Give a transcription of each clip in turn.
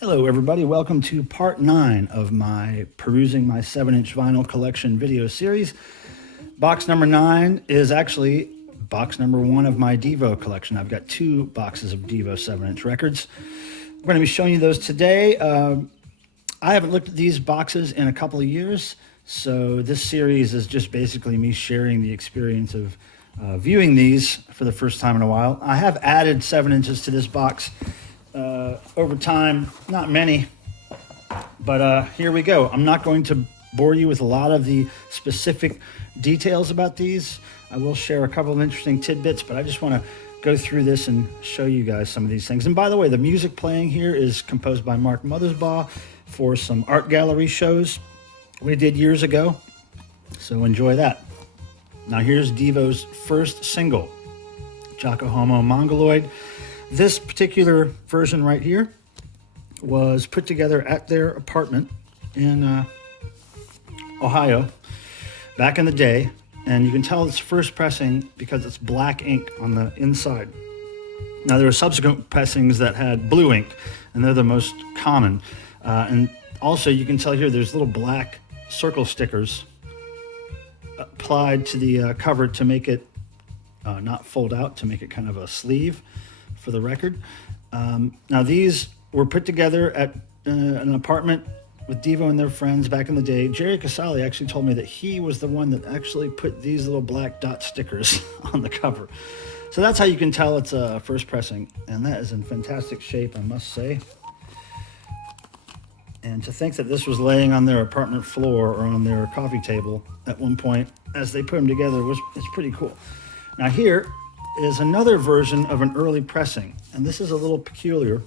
Hello everybody, welcome to part 9 of my Perusing my 7-inch vinyl collection video series. Box number 9 is actually box number 1 of my DEVO collection. I've got 2 boxes of DEVO 7-inch records. I'm going to be showing you those today. I haven't looked at these boxes in a couple of years, so this series is just basically me sharing the experience of viewing these for the first time in a while. I have added 7 inches to this box over time, not many, but here we go. I'm not going to bore you with a lot of the specific details about these. I will share a couple of interesting tidbits, but I just want to go through this and show you guys some of these things. And by the way, the music playing here is composed by Mark Mothersbaugh for some art gallery shows we did years ago, so enjoy that. Now here's DEVO's first single, Jocko Homo Mongoloid. This particular version right here was put together at their apartment in Ohio back in the day, and you can tell it's first pressing because it's black ink on the inside. Now there are subsequent pressings that had blue ink, and they're the most common. And also you can tell here there's little black circle stickers applied to the cover to make it not fold out, to make it kind of a sleeve for the record. Now these were put together at an apartment with DEVO and their friends back in the day. Jerry Casale actually told me that he was the one that actually put these little black dot stickers on the cover. So that's how you can tell it's a first pressing, and that is in fantastic shape, I must say. And to think that this was laying on their apartment floor or on their coffee table at one point as they put them together it's pretty cool. Now here is another version of an early pressing, and this is a little peculiar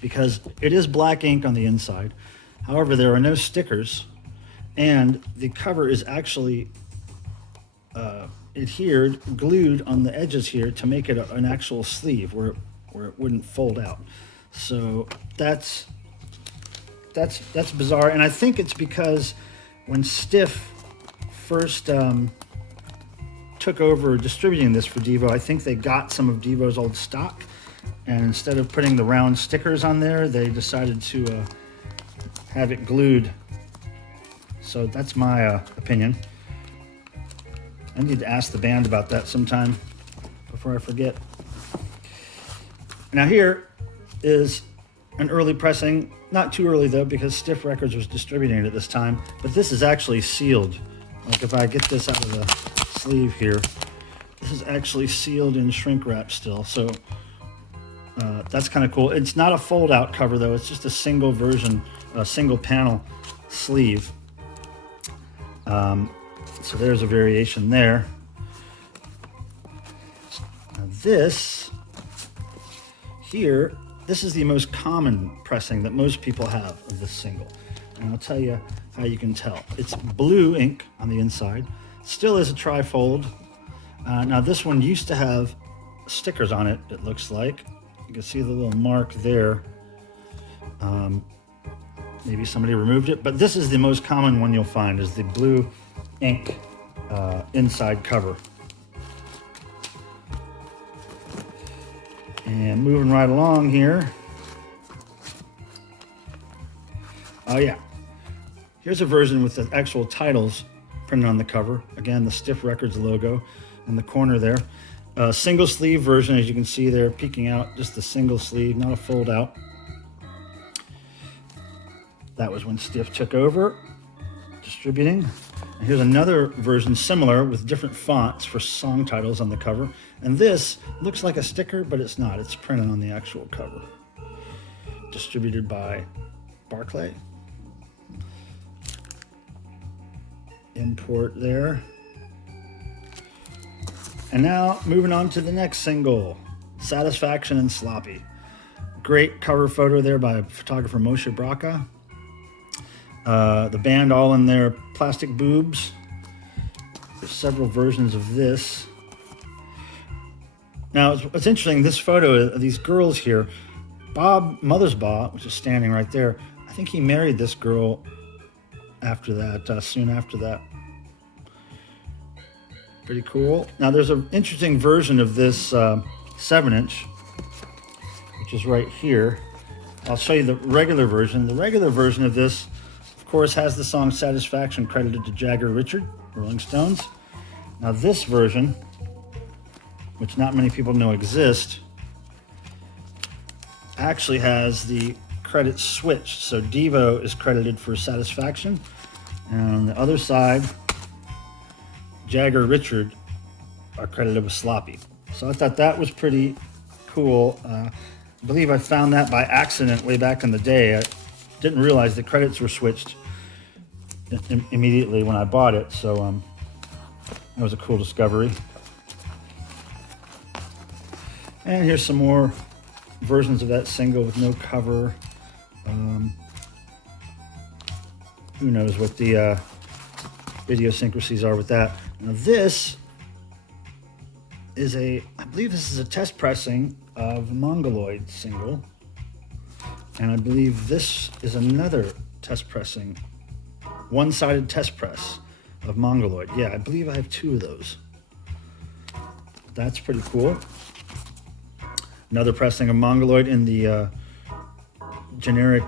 because it is black ink on the inside. However, there are no stickers, and the cover is actually adhered, glued on the edges here to make it an actual sleeve where it wouldn't fold out. So that's bizarre, and I think it's because when Stiff first took over distributing this for DEVO, I think they got some of DEVO's old stock, and instead of putting the round stickers on there, they decided to have it glued. So that's my opinion. I need to ask the band about that sometime before I forget. Now here is an early pressing, not too early though, because Stiff Records was distributing it at this time, but this is actually sealed. Like if I get this out of the sleeve here, this is actually sealed in shrink wrap still, so that's kind of cool. It's not a fold out cover though, it's just a single version, a single panel sleeve. So there's a variation there. Now this here, this is the most common pressing that most people have of this single, and I'll tell you how you can tell. It's blue ink on the inside. Still is a trifold. Now this one used to have stickers on it, it looks like. You can see the little mark there. Maybe somebody removed it, but this is the most common one you'll find, is the blue ink inside cover. And moving right along here. Oh yeah, here's a version with the actual titles printed on the cover. Again, the Stiff Records logo in the corner there. Single sleeve version, as you can see there, peeking out, just the single sleeve, not a fold out. That was when Stiff took over distributing. And here's another version similar with different fonts for song titles on the cover. And this looks like a sticker, but it's not. It's printed on the actual cover. Distributed by Barclay. Import there. And now moving on to the next single, Satisfaction and Sloppy. Great cover photo there by photographer Moshe Braca. The band all in their plastic boobs. There's several versions of this. Now what's interesting, this photo of these girls here, Bob Mothersbaugh, which is standing right there, I think he married this girl after that, soon after that. Pretty cool. Now there's an interesting version of this 7-inch, which is right here. I'll show you the regular version. The regular version of this, of course, has the song Satisfaction credited to Jagger Richard, Rolling Stones. Now this version, which not many people know exists, actually has the credits switched. So DEVO is credited for Satisfaction, and on the other side, Jagger Richard are credited with Sloppy. So I thought that was pretty cool. I believe I found that by accident way back in the day. I didn't realize the credits were switched immediately when I bought it, so that was a cool discovery. And here's some more versions of that single with no cover. Who knows what the idiosyncrasies are with that. Now this is I believe this is a test pressing of Mongoloid single. And I believe this is another test pressing, one-sided test press of Mongoloid. Yeah, I believe I have two of those. That's pretty cool. Another pressing of Mongoloid in the generic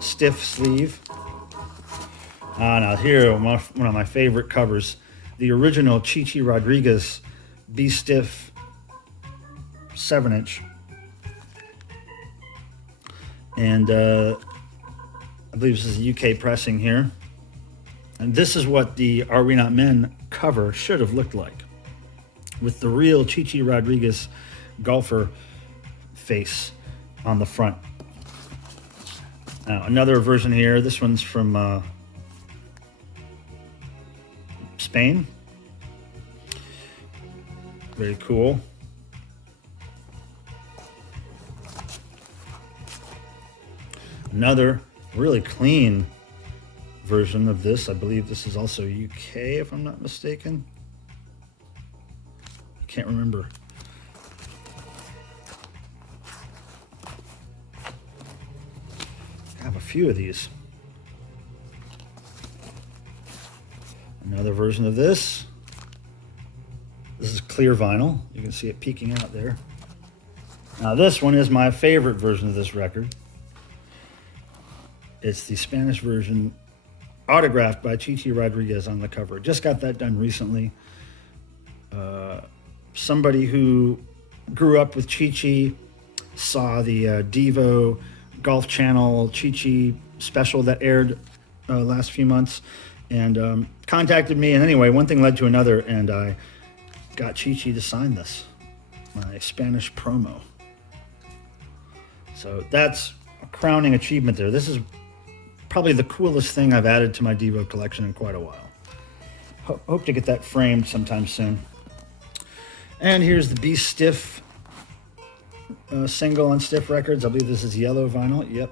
stiff sleeve. Now here, one of my favorite covers, the original Chichi Rodriguez Be Stiff 7-inch. And I believe this is a UK pressing here. And this is what the Are We Not Men cover should have looked like, with the real Chichi Rodriguez golfer face on the front. Now, another version here. This one's from Spain. Very cool. Another really clean version of this. I believe this is also UK, if I'm not mistaken. I can't remember. I have a few of these. Another version of this. This is clear vinyl. You can see it peeking out there. Now this one is my favorite version of this record. It's the Spanish version, autographed by Chichi Rodriguez on the cover. Just got that done recently. Somebody who grew up with Chichi saw the DEVO Golf Channel Chichi special that aired last few months, and contacted me. And anyway, one thing led to another, and I got Chichi to sign this, my Spanish promo. So that's a crowning achievement there. This is probably the coolest thing I've added to my DEVO collection in quite a while. Hope to get that framed sometime soon. And here's the Be Stiff single on Stiff Records. I believe this is yellow vinyl. Yep.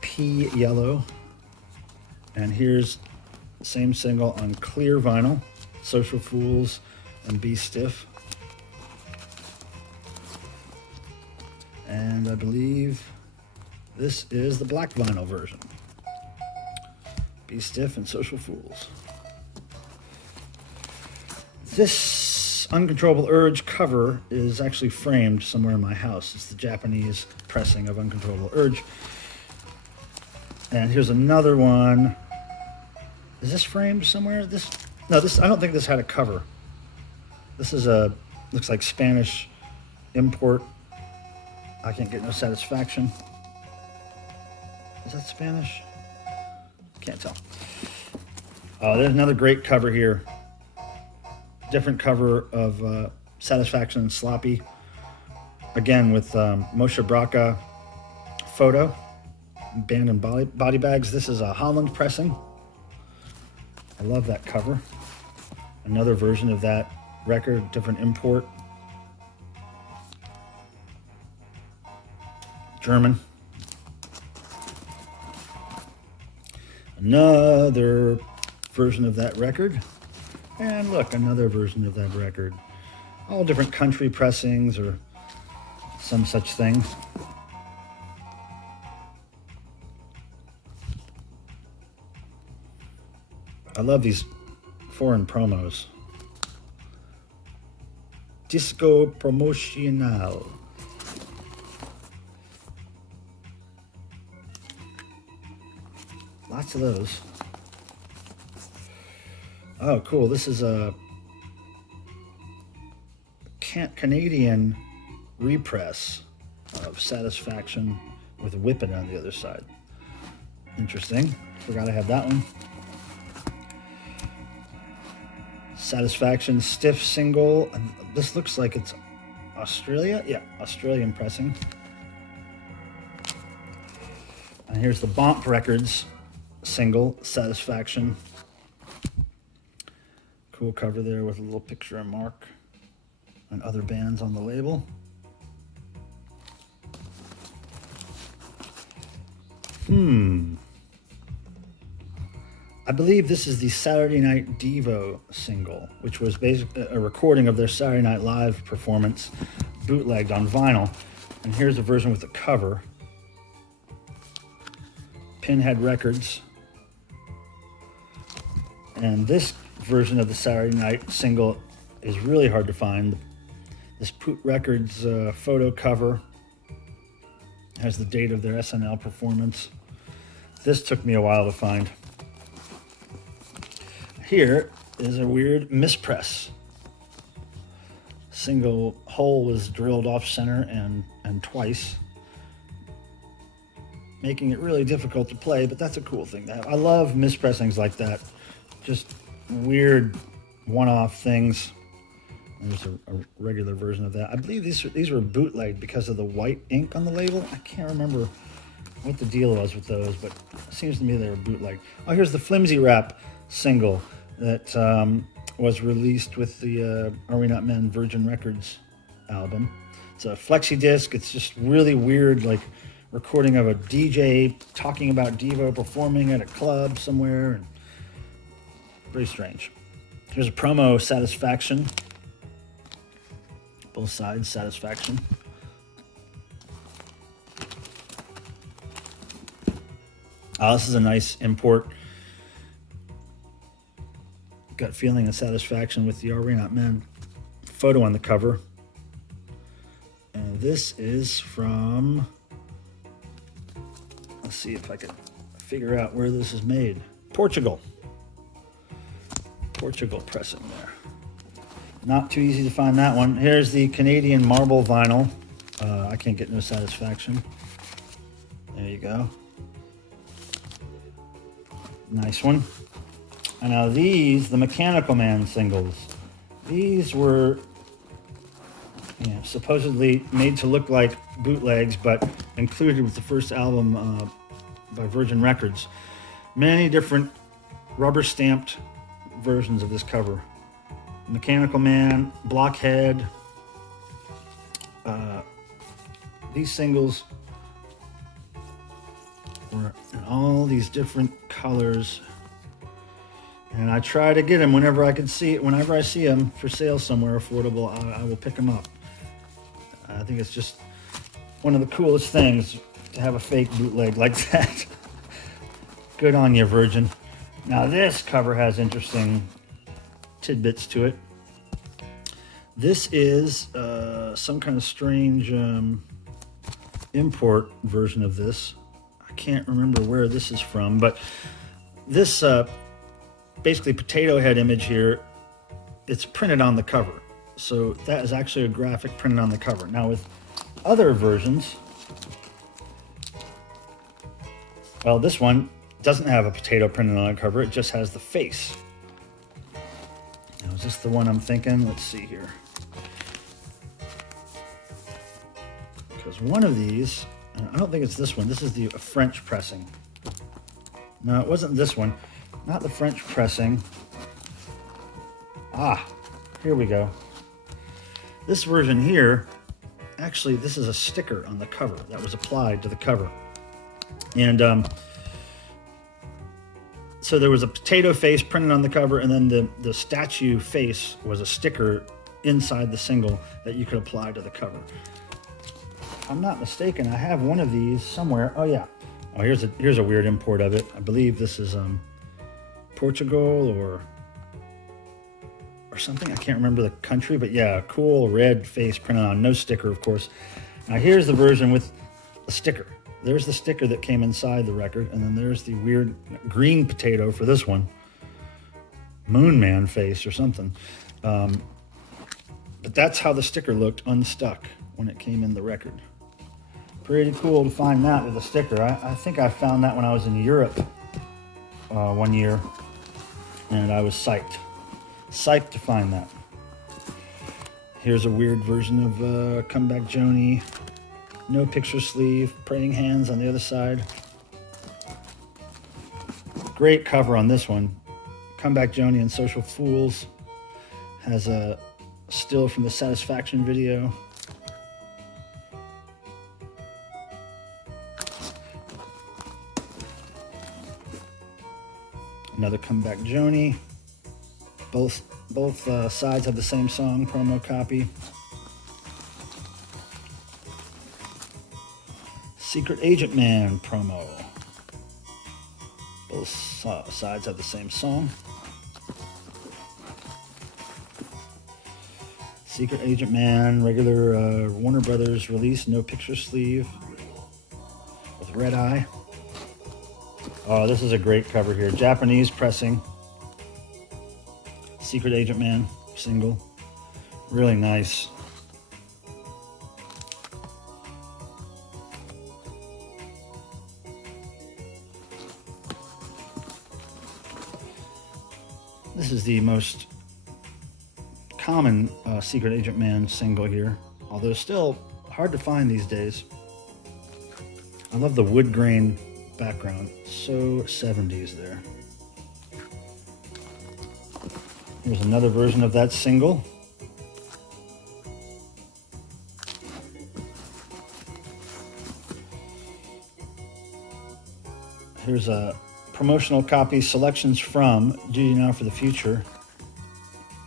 P yellow. And here's the same single on clear vinyl, Social Fools and Be Stiff. And I believe this is the black vinyl version. Be Stiff and Social Fools. This Uncontrollable Urge cover is actually framed somewhere in my house. It's the Japanese pressing of Uncontrollable Urge. And here's another one. Is this framed somewhere? No, I don't think this had a cover. This is looks like Spanish import. I can't get no satisfaction. Is that Spanish? Can't tell. There's another great cover here. Different cover of Satisfaction and Sloppy. Again with Moshe Braca photo. Band and body bags. This is a Holland pressing. I love that cover. Another version of that record, different import. German. Another version of that record. And look, another version of that record. All different country pressings or some such thing. I love these foreign promos. Disco Promocional. lots of those. Oh, cool. This is a Canadian repress of Satisfaction with Whippin' on the other side. Interesting. Forgot I had that one. Satisfaction stiff single. And this looks like it's Australia. Yeah, Australian pressing. And here's the Bomp Records single, Satisfaction. Cool cover there with a little picture of Mark and other bands on the label. I believe this is the Saturday Night DEVO single, which was basically a recording of their Saturday Night Live performance, bootlegged on vinyl. And here's a version with the cover. Pinhead Records. And this version of the Saturday Night single is really hard to find. This Poot Records photo cover has the date of their SNL performance. This took me a while to find. Here is a weird mispress. Single hole was drilled off center and twice, making it really difficult to play, but that's a cool thing to have. I love mispressings like that. Just weird one-off things. There's a regular version of that. I believe these were bootlegged because of the white ink on the label. I can't remember what the deal was with those, but it seems to me they were bootlegged. Oh, here's the Flimsy Rap single that was released with the Are We Not Men Virgin Records album. It's a flexi disc. It's just really weird, like recording of a DJ talking about DEVO performing at a club somewhere. And very strange. Here's a promo, Satisfaction. Both sides, Satisfaction. Oh, this is a nice import. Got feeling of Satisfaction with the Are We Not Men photo on the cover. And this is from, let's see if I can figure out where this is made. Portugal. Portugal pressing there. Not too easy to find that one. Here's the Canadian marble vinyl. I can't get no Satisfaction. There you go. Nice one. And now these, the Mechanical Man singles, these were supposedly made to look like bootlegs, but included with the first album by Virgin Records. Many different rubber-stamped versions of this cover. Mechanical Man, Blockhead. These singles were in all these different colors. And I try to get them whenever I can see it. Whenever I see them for sale somewhere affordable, I will pick them up. I think it's just one of the coolest things to have a fake bootleg like that. Good on you, Virgin. Now this cover has interesting tidbits to it. This is some kind of strange import version of this. I can't remember where this is from, but this basically potato head image here, it's printed on the cover. So that is actually a graphic printed on the cover. Now with other versions, well, this one doesn't have a potato printed on the cover. It just has the face. Now, is this the one I'm thinking? Let's see here. Because one of these, I don't think it's this one. This is the French pressing. No, it wasn't this one. Not the French pressing. Ah, here we go. This version here, actually, this is a sticker on the cover that was applied to the cover. And so there was a potato face printed on the cover, and then the statue face was a sticker inside the single that you could apply to the cover. If I'm not mistaken, I have one of these somewhere. Oh yeah. Oh, here's a weird import of it. I believe this is Portugal or something. I can't remember the country, but yeah, cool red face printed on, no sticker, of course. Now here's the version with a sticker. There's the sticker that came inside the record, and then there's the weird green potato for this one. Moon Man face or something. But that's how the sticker looked unstuck when it came in the record. Pretty cool to find that with a sticker. I think I found that when I was in Europe one year, and I was psyched to find that. Here's a weird version of Comeback Joni. No picture sleeve, praying hands on the other side. Great cover on this one. Comeback Joni and Social Fools. Has a still from the Satisfaction video. Another Comeback Joni. Both sides have the same song, promo copy. Secret Agent Man promo. Both sides have the same song. Secret Agent Man, regular Warner Brothers release, no picture sleeve with red eye. Oh, this is a great cover here. Japanese pressing. Secret Agent Man single. Really nice. This is the most common Secret Agent Man single here, although still hard to find these days. I love the wood grain background, so 70s there. Here's another version of that single. Here's a promotional copy, selections from Do You Now for the Future,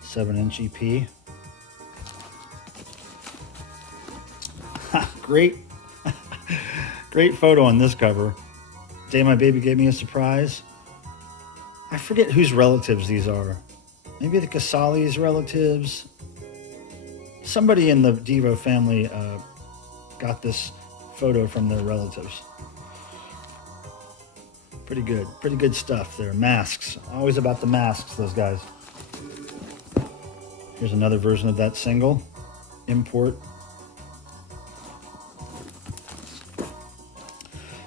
7-inch EP. Great, great photo on this cover. Day My Baby Gave Me a Surprise. I forget whose relatives these are. Maybe the Casales relatives. Somebody in the DEVO family got this photo from their relatives. Pretty good stuff there. Masks, always about the masks, those guys. Here's another version of that single, import.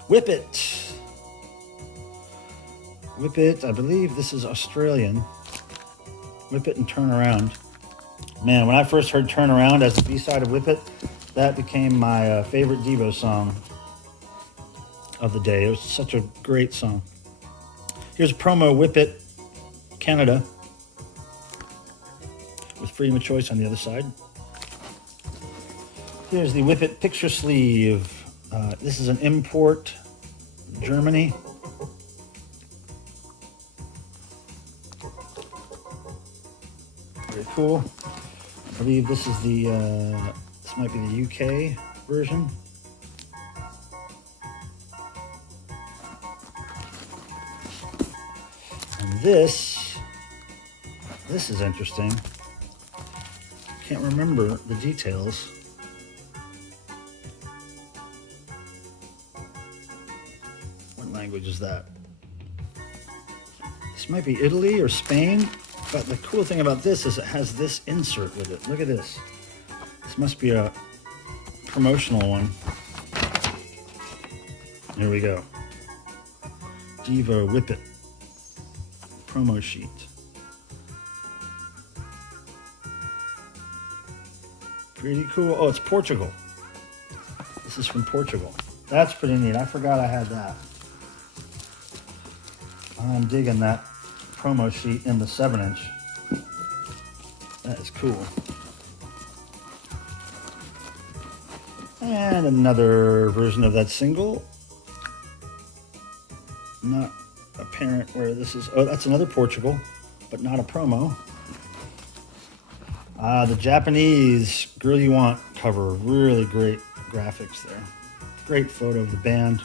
Whip It. Whip It, I believe this is Australian. Whip It and Turn Around. Man, when I first heard Turn Around as the B-side of Whip It, that became my favorite DEVO song of the day. It was such a great song. Here's a promo Whip It Canada with freedom of choice on the other side. Here's the Whip It picture sleeve. This is an import, Germany. Very cool. I believe this is the this might be the UK version. And this is interesting. Can't remember the details. What language is that? This might be Italy or Spain, but the cool thing about this is it has this insert with it. Look at this. This must be a promotional one. Here we go. DEVO Whip It promo sheet. Pretty cool. Oh, it's Portugal. This is from Portugal. That's pretty neat. I forgot I had that. I'm digging that promo sheet in the 7-inch. That is cool. And another version of that single. Not apparent where this is. Oh, that's another Portugal, but not a promo. The Japanese Girl You Want cover. Really great graphics there. Great photo of the band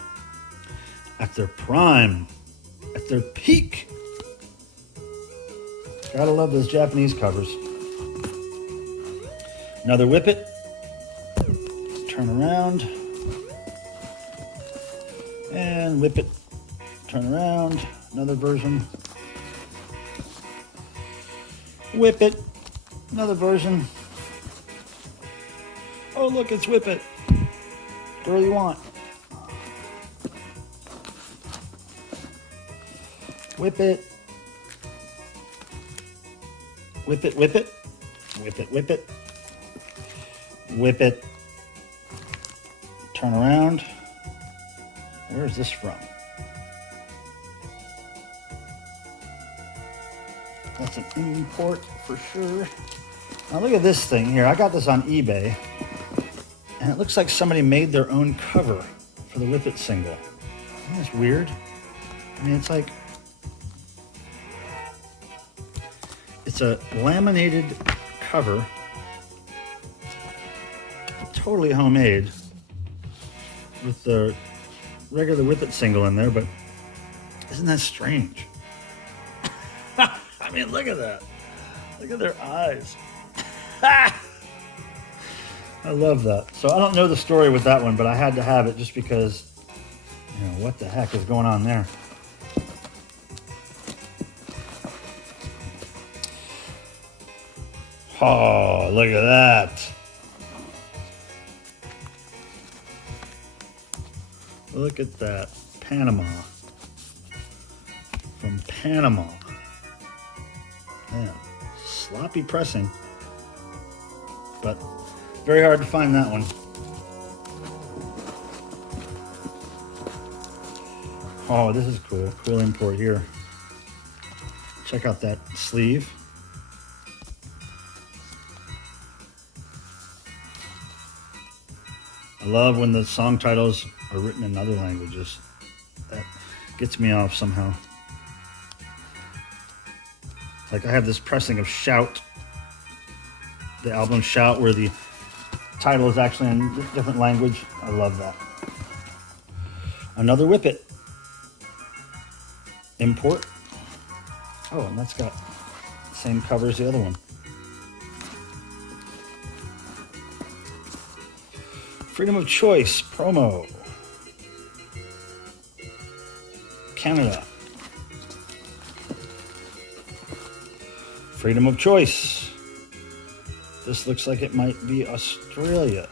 at their prime, at their peak. Gotta love those Japanese covers. Another Whip It. Turn around. And whip it, turn around, another version. Whip it, another version. Oh look, it's whip it. Girl you want. Whip it. Whip it, whip it. Whip it, whip it. Whip it. Turn around. Where is this from? That's an import for sure. Now look at this thing here. I got this on eBay. And it looks like somebody made their own cover for the Whip It single. Isn't this weird? I mean, it's like... It's a laminated cover. Totally homemade. With the regular Whip It single in there, but isn't that strange? I mean, look at that. Look at their eyes. I love that. So I don't know the story with that one, but I had to have it just because, you know, what the heck is going on there? Oh, look at that. Look at that. Panama. From Panama. Man, sloppy pressing. But very hard to find that one. Oh, this is cool. Cool import here. Check out that sleeve. I love when the song titles are written in other languages. That gets me off somehow. Like I have this pressing of Shout, the album Shout, where the title is actually in a different language. I love that. Another Whip It. Import. Oh, and that's got the same cover as the other one. Freedom of Choice promo. Canada. Freedom of Choice. This looks like it might be Australia.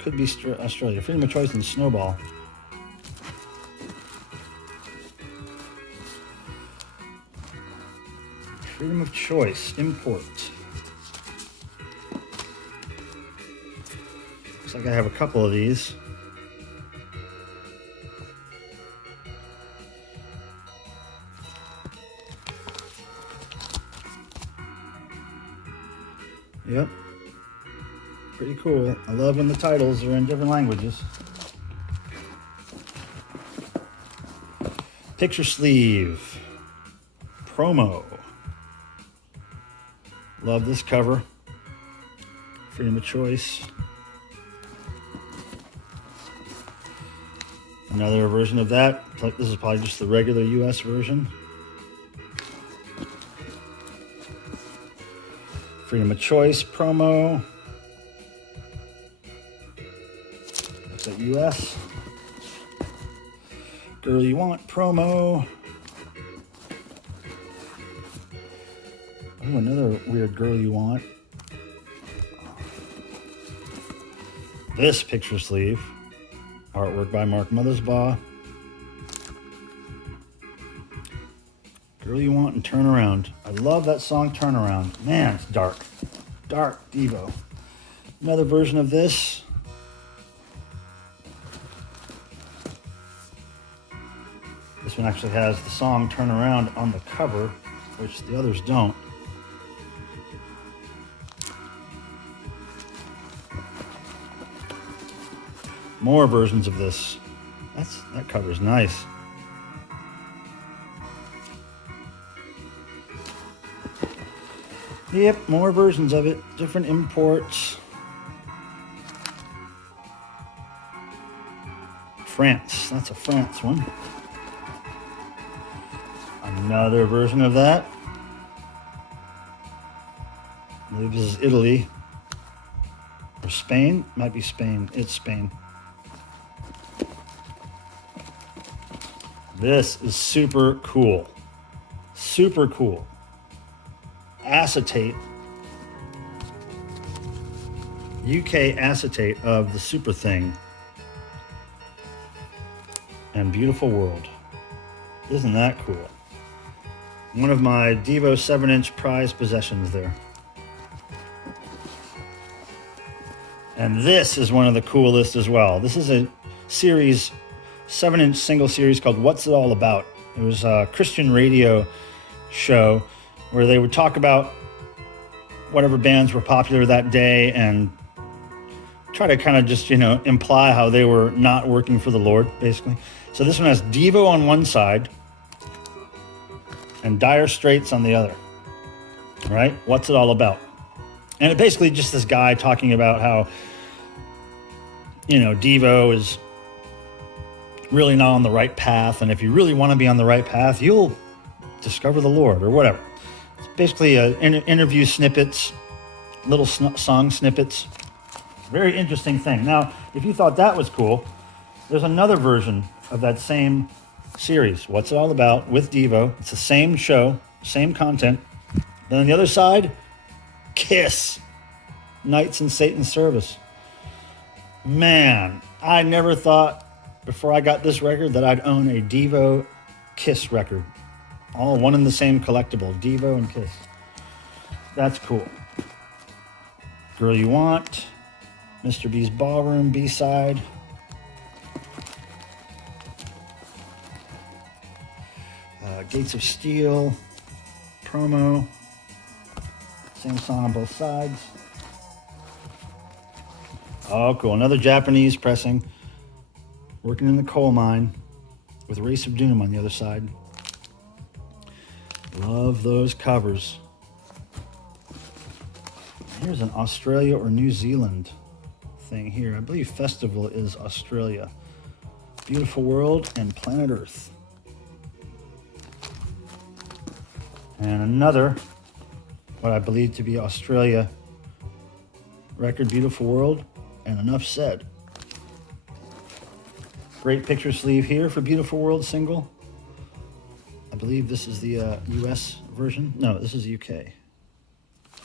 Could be Australia. Freedom of Choice and Snowball. Freedom of Choice. Import. Looks like I have a couple of these. Yep. Pretty cool. I love when the titles are in different languages. Picture sleeve. Promo. Love this cover. Freedom of Choice. Another version of that. This is probably just the regular US version. Freedom of Choice promo. That's at US. Girl You Want promo. Oh, another weird Girl You Want. This picture sleeve. Artwork by Mark Mothersbaugh. Girl You Want and Turn Around. I love that song, Turn Around. Man, it's dark. Dark DEVO. Another version of this. This one actually has the song Turn Around on the cover, which the others don't. More versions of this. That cover's nice. Yep, more versions of it. Different imports. France. That's a France one. Another version of that. I believe this is Italy. Or Spain. Might be Spain. It's Spain. This is super cool. Super cool. Acetate. UK acetate of the Super Thing. And Beautiful World. Isn't that cool? One of my DEVO 7-inch prized possessions there. And this is one of the coolest as well. This is a series, 7-inch single series called What's It All About? It was a Christian radio show where they would talk about whatever bands were popular that day and try to kind of just, imply how they were not working for the Lord, basically. So this one has DEVO on one side and Dire Straits on the other. All right? What's it all about? And it basically just this guy talking about how, DEVO is really not on the right path. And if you really want to be on the right path, you'll discover the Lord or whatever. It's basically interview snippets, little song snippets. Very interesting thing. Now, if you thought that was cool, there's another version of that same series, What's It All About, with DEVO. It's the same show, same content. Then on the other side, Kiss, Knights in Satan's Service. Man, I never thought before I got this record that I'd own a DEVO Kiss record. All one and the same collectible, DEVO and Kiss. That's cool. Girl You Want, Mr. B's Ballroom, B-side. Gates of Steel, promo. Same song on both sides. Oh, cool. Another Japanese pressing. Working in the coal mine with Race of Doom on the other side. Love those covers. Here's an Australia or New Zealand thing here. I believe Festival is Australia. Beautiful World and Planet Earth. And another, what I believe to be Australia record, Beautiful World, and Enough Said. Great picture sleeve here for Beautiful World single. I believe this is the US version. No, this is UK.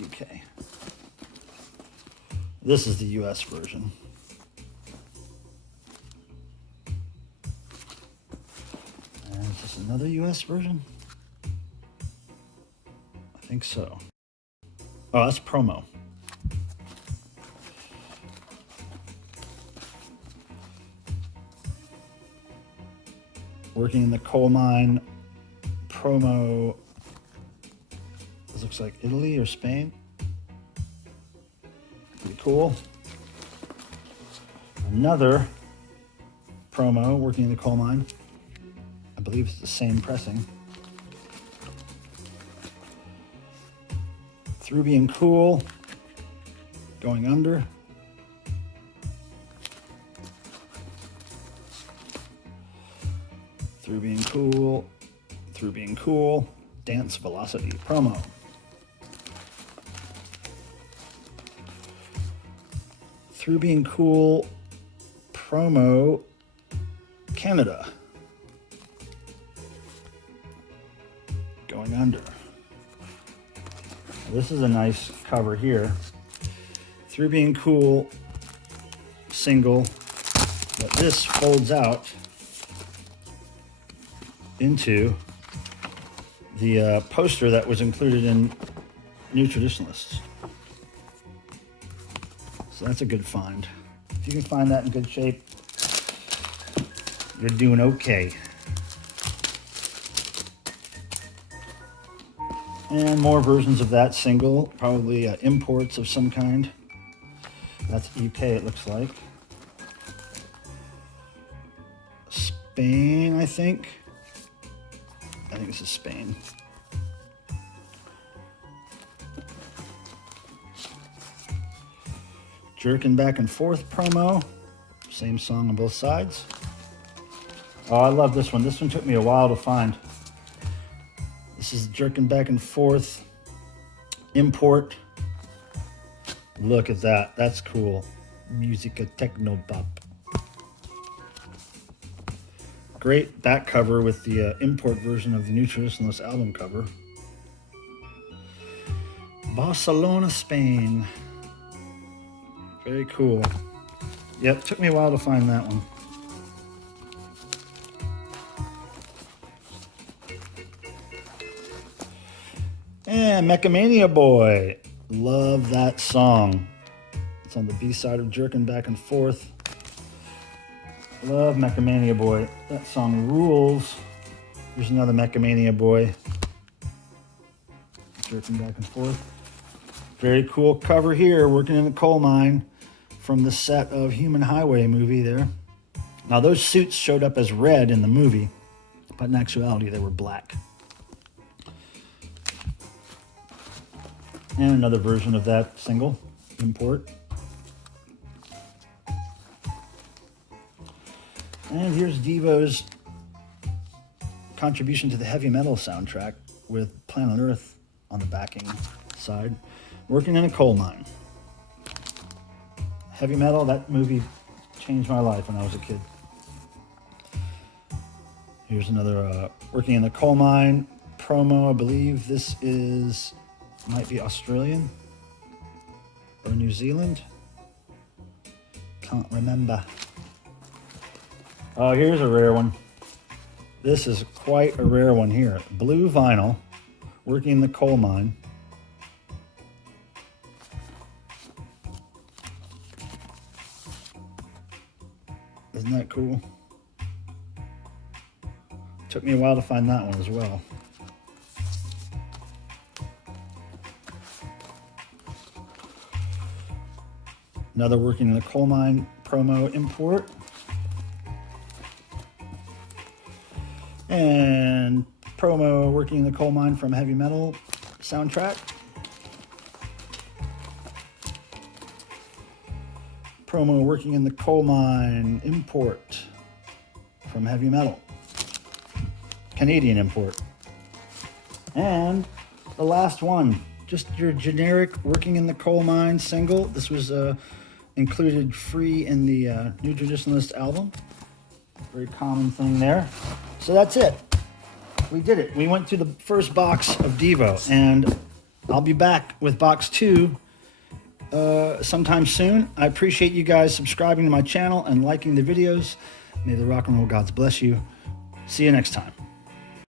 UK. This is the US version. And is this another US version? I think so. Oh, that's promo. Working in the coal mine, promo. This looks like Italy or Spain. Pretty cool. Another promo, working in the coal mine. I believe it's the same pressing. Through Being Cool, Going Under. Through Being Cool, Through Being Cool, Dance Velocity promo. Through Being Cool, promo, Canada. Going Under. This is a nice cover here. Through Being Cool, single, but this folds out into the poster that was included in New Traditionalists. So that's a good find. If you can find that in good shape, you're doing okay. And more versions of that single, probably imports of some kind. That's UK, it looks like. Spain, I think. I think this is Spain. Jerking Back and Forth promo. Same song on both sides. Oh, I love this one. This one took me a while to find. This is Jerking Back and Forth import. Look at that. That's cool. Musica Techno Pop. Great back cover with the import version of the New Traditionalist album cover. Barcelona, Spain. Very cool. Yep, took me a while to find that one. And Mechamania Boy. Love that song. It's on the B-side of Jerkin' Back and Forth. Love Mechamania Boy. That song rules. Here's another Mechamania Boy. Jerking Back and Forth. Very cool cover here, working in a coal mine from the set of Human Highway movie there. Now those suits showed up as red in the movie, but in actuality they were black. And another version of that single, import. And here's DEVO's contribution to the heavy metal soundtrack with Planet Earth on the backing side, working in a coal mine. Heavy metal, that movie changed my life when I was a kid. Here's another working in the coal mine promo. I believe this might be Australian or New Zealand. Can't remember. Oh, here's a rare one. This is quite a rare one here. Blue vinyl, working in the coal mine. Isn't that cool? Took me a while to find that one as well. Another working in the coal mine promo import. And promo working in the coal mine from heavy metal soundtrack. Promo working in the coal mine import from heavy metal. Canadian import. And the last one, just your generic working in the coal mine single. This was included free in the New Traditionalist album. Very common thing there. So that's it. We did it. We went through the first box of DEVO, and I'll be back with box 2 sometime soon. I appreciate you guys subscribing to my channel and liking the videos. May the rock and roll gods bless you. See you next time.